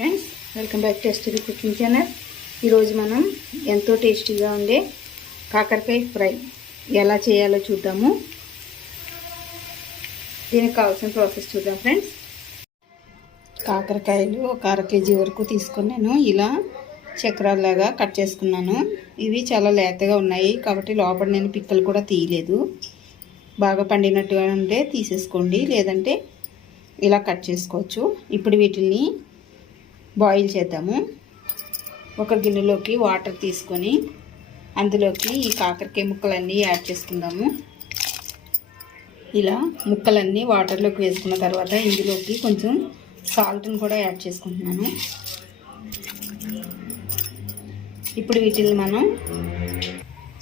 Friends, welcome back to tasty cooking channel. ఈరోజు మనం ఎంతో టేస్టీగా ఉండే కాకరకాయ ఫ్రై ఎలా చేయాలో చూద్దాము. దీనికి కావాల్సిన ప్రాసెస్ చూద్దాం ఫ్రెండ్స్. కాకరకాయలు ఒక 1/2 కేజీ వరకు తీసుకొని నేను ఇలా చక్రాల్లాగా కట్ చేసుకున్నాను. ఇవి చాలా లేతగా ఉన్నాయి కాబట్టి లోపల నేను పిక్కలు కూడా తీయలేదు. బాగా పండినట్టుగా ఉంటే తీసేసుకోండి, లేదంటే ఇలా కట్ చేసుకోవచ్చు. ఇప్పుడు వీటిని బాయిల్ చేద్దాము. ఒక గిన్నెలోకి వాటర్ తీసుకొని అందులోకి ఈ కాకరకాయ ముక్కలన్నీ యాడ్ చేసుకుందాము. ఇలా ముక్కలన్నీ వాటర్లోకి వేసుకున్న తర్వాత ఇందులోకి కొంచెం సాల్ట్ని కూడా యాడ్ చేసుకుంటున్నాను. ఇప్పుడు వీటిని మనం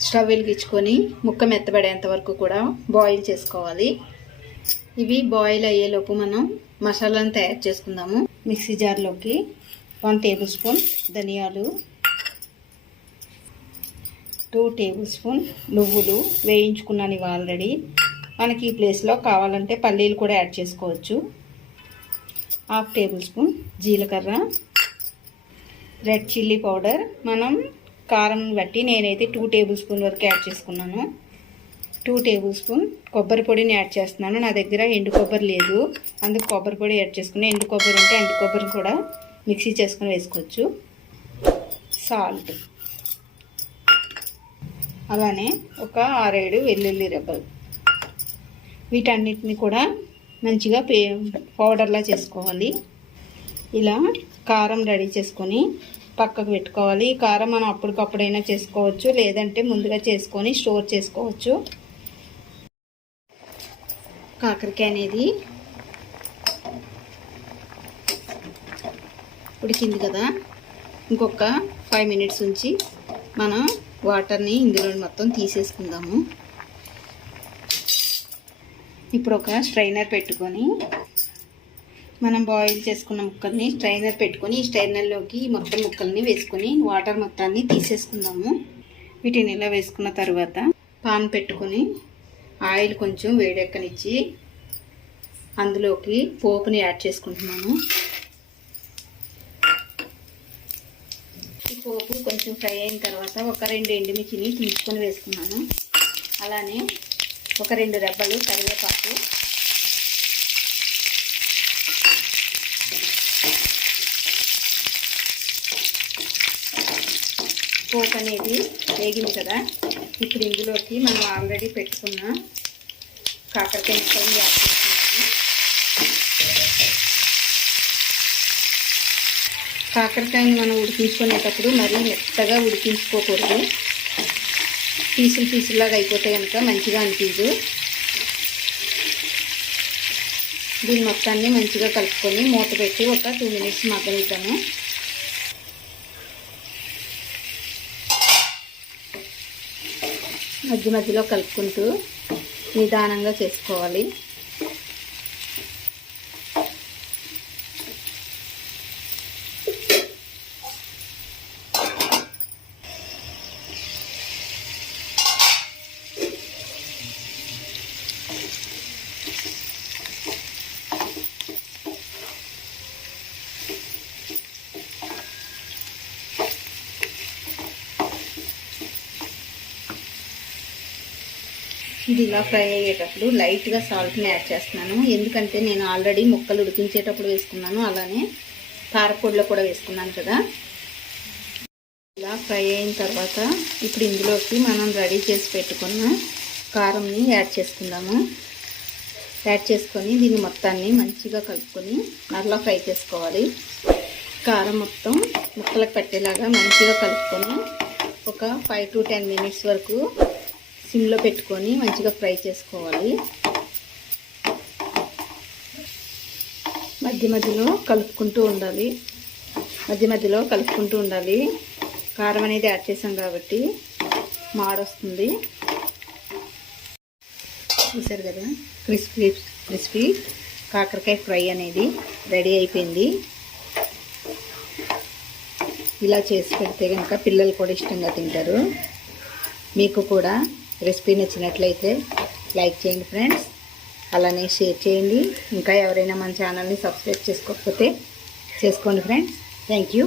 స్టవ్ వెలిగించుకొని ముక్క మెత్తబడేంత వరకు కూడా బాయిల్ చేసుకోవాలి. ఇవి బాయిల్ అయ్యేలోపు మనం మసాలాను తయారు చేసుకుందాము. మిక్సీ జార్లోకి 1 టేబుల్ స్పూన్ ధనియాలు, 2 టేబుల్ స్పూన్ నువ్వులు వేయించుకున్నాను ఇవి ఆల్రెడీ. మనకి ఈ ప్లేస్లో కావాలంటే పల్లీలు కూడా యాడ్ చేసుకోవచ్చు. 1/2 టేబుల్ స్పూన్ జీలకర్ర, రెడ్ చిల్లీ పౌడర్ మనం కారం బట్టి నేనైతే 2 టేబుల్ స్పూన్ వరకు యాడ్ చేసుకున్నాను. 2 టేబుల్ స్పూన్ కొబ్బరి పొడిని యాడ్ చేస్తున్నాను. నా దగ్గర ఎండు కొబ్బరి లేదు, అందుకు కొబ్బరి పొడి యాడ్ చేసుకున్నాను. ఎండు కొబ్బరి ఉంటే ఎండు కొబ్బరిని కూడా మిక్సీ చేసుకుని వేసుకోవచ్చు. సాల్ట్, అలానే ఒక 6-7 వెల్లుల్లి రెబ్బలు. వీటన్నిటిని కూడా మంచిగా పౌడర్లా చేసుకోవాలి. ఇలా కారం రెడీ చేసుకొని పక్కకు పెట్టుకోవాలి. ఈ కారం మనం అప్పటికప్పుడైనా చేసుకోవచ్చు, లేదంటే ముందుగా చేసుకొని స్టోర్ చేసుకోవచ్చు. కాకరకాయ అనేది ఉడికింది కదా, ఇంకొక 5 మినిట్స్ ఉంచి మనం వాటర్ని ఇందులో మొత్తం తీసేసుకుందాము. ఇప్పుడు ఒక స్ట్రైనర్ పెట్టుకొని మనం బాయిల్ చేసుకున్న ముక్కల్ని స్ట్రైనర్ పెట్టుకొని ఈ స్ట్రైనర్లోకి మొత్తం ముక్కల్ని వేసుకొని వాటర్ మొత్తాన్ని తీసేసుకుందాము. వీటిని ఇలా వేసుకున్న తర్వాత పాన్ పెట్టుకొని ఆయిల్ కొంచెం వేడెక్కనిచ్చి అందులోకి పోపుని యాడ్ చేసుకుంటున్నాను. ఈ పోపు కొంచెం ఫ్రై అయిన తర్వాత ఒక 2 ఎండుమిర్చిని తీసుకొని వేసుకున్నాను. అలానే ఒక 2 రెబ్బలు కరివేపాకు, పోపు అనేది వేగింది కదా, ఇప్పుడు ఇందులోకి మనం ఆల్రెడీ పెట్టుకున్న కాకరకాయ ముక్కలు యాడ్ చేస్తున్నాము. కాకరకాయని మనం ఉడికించుకునేటప్పుడు మరీ మెత్తగా ఉడికించుకోకూడదు. పీసులాగా అయిపోతే కనుక మంచిగా అనిపించదు. దీని మొత్తాన్ని మంచిగా కలుపుకొని మూత పెట్టి ఒక 2 మినిట్స్ మగ్గనిద్దాము. మధ్య మధ్యలో కలుపుకుంటూ నిదానంగా చేసుకోవాలి. ఇది ఇలా ఫ్రై అయ్యేటప్పుడు లైట్గా సాల్ట్ని యాడ్ చేస్తున్నాను. ఎందుకంటే నేను ఆల్రెడీ ముక్కలు ఉడికించేటప్పుడు వేసుకున్నాను, అలానే కారపొడిలో కూడా వేసుకున్నాను కదా. ఇలా ఫ్రై అయిన తర్వాత ఇప్పుడు ఇందులోకి మనం రెడీ చేసి పెట్టుకున్న కారంని యాడ్ చేసుకుందాము. యాడ్ చేసుకొని దీన్ని మొత్తాన్ని మంచిగా కలుపుకొని మరలా ఫ్రై చేసుకోవాలి. కారం మొత్తం ముక్కలకు పట్టేలాగా మంచిగా కలుపుకొని ఒక 5 to 10 మినిట్స్ వరకు సిమ్లో పెట్టుకొని మంచిగా ఫ్రై చేసుకోవాలి. మధ్య మధ్యలో కలుపుకుంటూ ఉండాలి. కారం అనేది యాడ్ చేసాం కాబట్టి మాడొస్తుంది. చూసారు కదా, క్రిస్పీ కాకరకాయ ఫ్రై అనేది రెడీ అయిపోయింది. ఇలా చేసి పెడితే కనుక పిల్లలు కూడా ఇష్టంగా తింటారు. మీకు కూడా రెసిపీ నచ్చినట్లయితే లైక్ చేయండి ఫ్రెండ్స్, అలానే షేర్ చేయండి. ఇంకా ఎవరైనా మన ఛానల్ని సబ్స్క్రైబ్ చేసుకోకపోతే చేసుకోండి ఫ్రెండ్స్. Thank you.